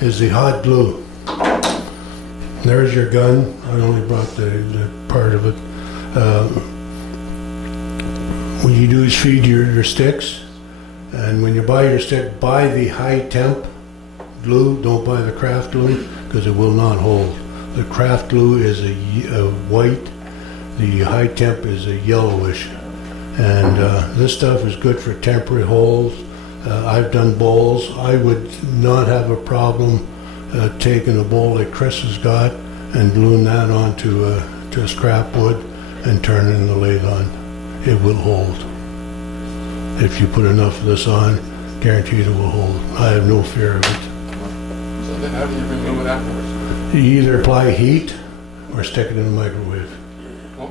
is the hot glue. There's your gun. I only brought the part of it. What you do is feed your sticks, and when you buy your stick, buy the high temp glue. Don't buy the craft glue because it will not hold. The craft glue is a white. The high temp is a yellowish. And this stuff is good for temporary holes. I've done bowls. I would not have a problem taking a bowl like Chris has got and gluing that onto to scrap wood and turning the lathe on. It will hold. If you put enough of this on, guaranteed it will hold. I have no fear of it. So then how do you remove it afterwards? You either apply heat or stick it in the microwave. Oh.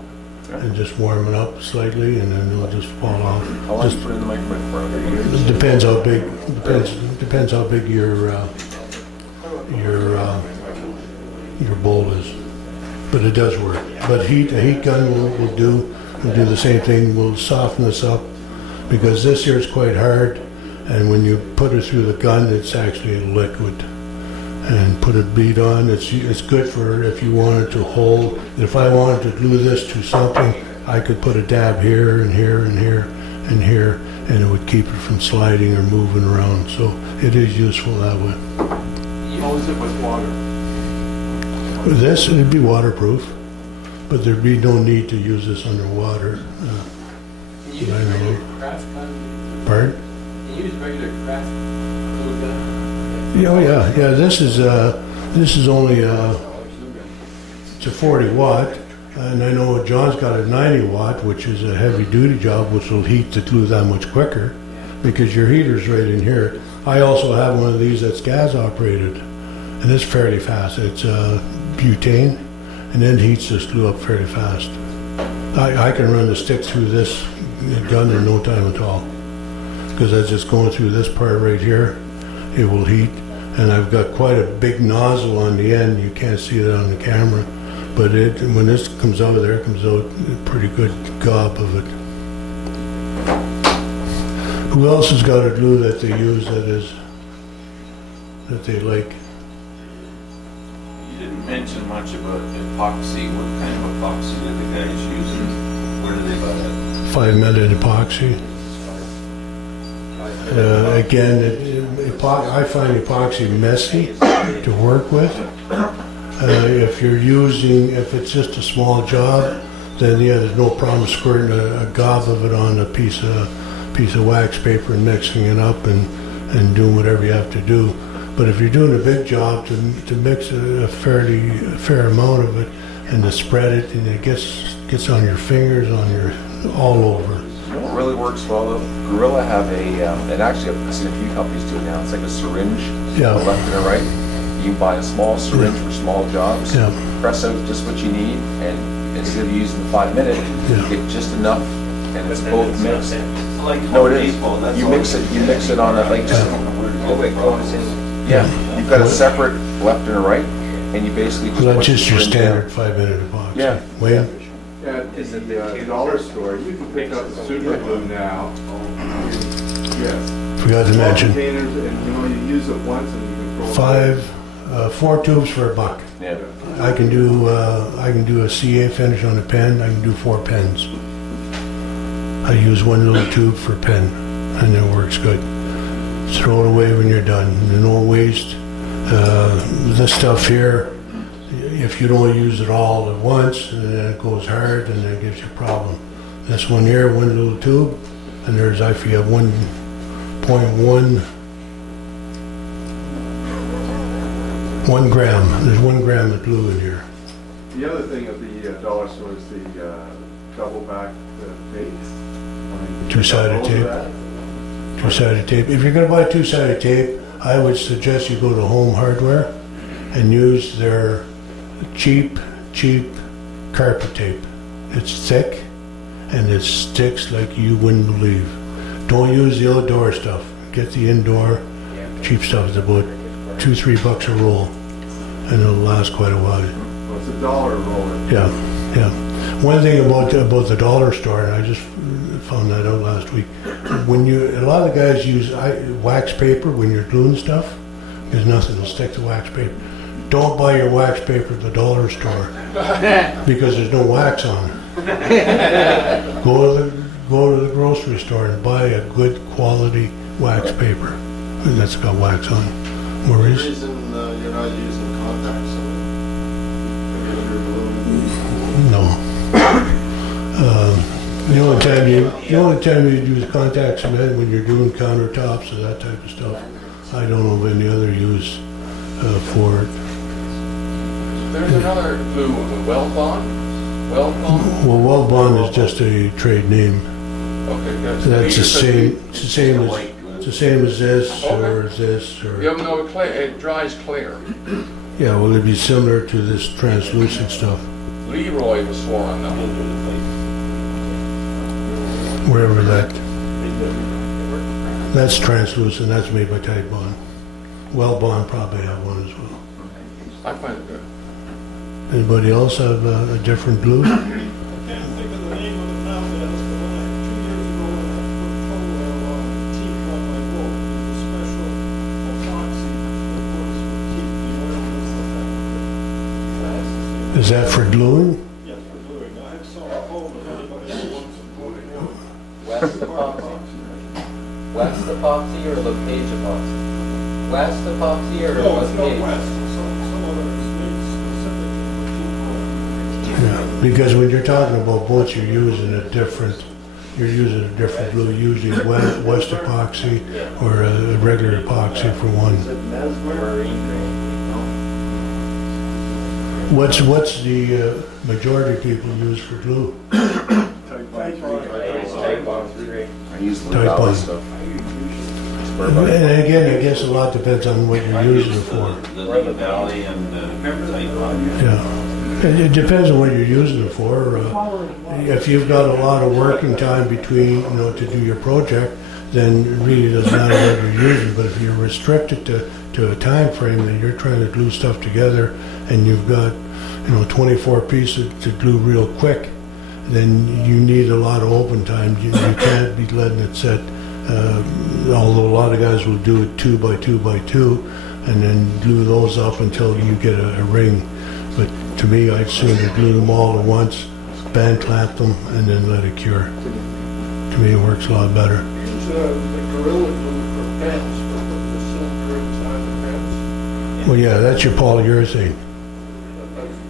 And just warm it up slightly, and then it'll just fall off. How long do you put it in the microwave for? It depends how big. Depends how big your bowl is. But it does work. But a heat gun will do the same thing. Will soften this up because this here is quite hard, and when you put it through the gun, it's actually a liquid. And put a bead on. It's good for if you wanted to hold. If I wanted to glue this to something, I could put a dab here and here and here and here, and it would keep it from sliding or moving around. So it is useful that way. How is it with water? This would be waterproof, but there'd be no need to use this underwater. Can you use regular craft gun? Pardon? Can you use regular craft glue gun? Oh yeah. This is only it's a 40 watt, and I know John's got a 90 watt, which is a heavy duty job, which will heat the glue that much quicker, because your heater's right in here. I also have one of these that's gas operated, and it's fairly fast. It's butane, and then heats this glue up fairly fast. I can run the stick through this gun in no time at all, because as it's going through this part right here, it will heat, and I've got quite a big nozzle on the end. You can't see it on the camera, but when this comes out of there, it comes out a pretty good gob of it. Who else has got a glue that they use that they like? You didn't mention much about epoxy. What kind of epoxy do the guys use, and where do they buy it? 5-minute epoxy. Again, I find epoxy messy to work with. If it's just a small job, then yeah, there's no problem squirting a gob of it on a piece of wax paper and mixing it up and doing whatever you have to do. But if you're doing a big job, to mix a fair amount of it and to spread it, and it gets on your fingers, all over. You know what really works well though? Gorilla have and actually I've seen a few companies do it now. It's like a syringe, Yeah. on the left and the right. You can buy a small syringe for small jobs, Yeah. press out just what you need, and instead of using the 5-minute, Yeah. you get just enough, and it's both mixed. Like No, it is. baseball, that's You all. mix it on a, like just, yeah, you've got a separate left and a right, and you basically just Well, put that's just the your syringe standard 5-minute epoxy. Yeah. Wayne? At the dollar store, you can pick up super glue now. Yes. Forgot to Small mention, containers, and you use it once and you can throw it away. 4 tubes for $1. Yeah. I can do a CA finish on a pen. I can do 4 pens. I use one little tube per pen, and it works good. Throw it away when you're done. No waste. This stuff here, if you don't use it all at once, then it goes hard and that gives you a problem. This one here, one little tube, and there's actually a 1.1 gram. There's 1 gram of glue in here. The other thing at the dollar store is the double back tape. Two-sided tape. Two-sided tape. If you're going to buy two-sided tape, I would suggest you go to Home Hardware and use their cheap carpet tape. It's thick and it sticks like you wouldn't believe. Don't use the outdoor stuff. Get the indoor cheap stuff. It's about $2-3 a roll, and it'll last quite a while. Well, it's $1 a roller. Yeah. One thing about the dollar store, and I just found that out last week. A lot of the guys use wax paper when you're gluing stuff, There's nothing to stick to wax paper. Don't buy your wax paper at the dollar store because there's no wax on it. Go to the grocery store and buy a good quality wax paper that's got wax on it. The Maurice? reason you're not using contacts, have you ever balloon? No. The only time you use contact cement when you're doing countertops or that type of stuff. I don't know of any other use for it. There's another glue, Wellbond? Wellbond? Well, Wellbond is just a trade name. Okay, good. That's the same. It's the same as this or this or. You know, it dries clear. Yeah, well, it'd be similar to this translucent stuff. Leroy was swore on that. Wherever that's translucent. That's made by Titebond. Wellbond probably have one as well. I find it good. Anybody else have a different glue? I can't think of the name of the mountain that was the one 2 years ago when I put coal teeth on my boat. There's a special epoxy that goes with teeth, the oil and stuff like that. Is that for gluing? Yes, for gluing. I have some coal, but anybody wants some gluing. West epoxy? West epoxy or LePage epoxy? West epoxy or No, it's not LePage? west, some other is made specifically for teeth. Yeah, because when you're talking about boats, you're using a different glue, usually West epoxy or a regular epoxy for one. Marine grade, What's the majority of people use for glue? I use the Type Lalonde on. stuff. And again, I guess a lot depends on what you're using it for. The Lake Valley and Type. Yeah, it depends on what you're using it for. If you've got a lot of working time between, to do your project, then it really doesn't matter what you're using. But if you're restricted to a time frame that you're trying to glue stuff together, and you've got 24 pieces to glue real quick, then you need a lot of open time. You can't be letting it sit. Although a lot of guys will do it 2 by 2 by 2, and then glue those up until you get a ring. But to me, I'd sooner glue them all at once, band clamp them, and then let it cure. To me, it works a lot better. Use the Gorilla Glue for pens, for putting the silk inside the pens. Well, yeah, that's your polyurethane.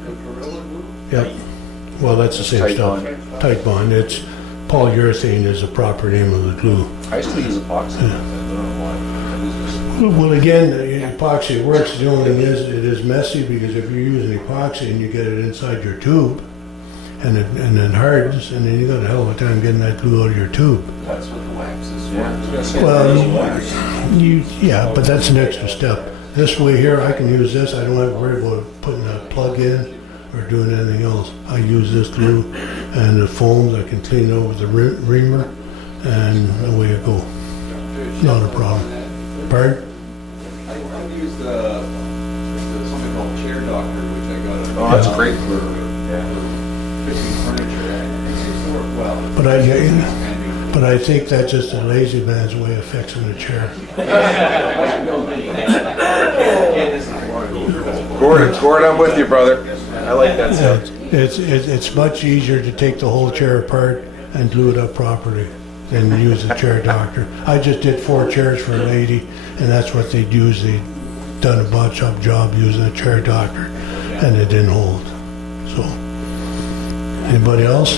The Gorilla Glue? Yep. Well, that's the same stuff. Titebond. It's polyurethane is the proper name of the glue. I used to use epoxy. I don't know why. Well, again, epoxy works. The only thing is, it is messy because if you're using epoxy and you get it inside your tube, and it hardens, and then you got a hell of a time getting that glue out of your tube. That's what the wax is for. Well, but that's an extra step. This way here, I can use this. I don't have to worry about putting a plug in or doing anything else. I use this glue and the foams. I can clean it over the reamer, and away it go. Not a problem. Pardon? I use something called Chair Doctor, which I got. Oh, that's great for Fixing furniture. It seems to work well. But I think that's just a lazy man's way of fixing a chair. Gord, I'm with you, brother. I like that stuff. It's much easier to take the whole chair apart and glue it up properly than use a chair doctor. I just did 4 chairs for a lady, and that's what they'd use. They'd done a botch up job using a chair doctor, and it didn't hold. So, anybody else?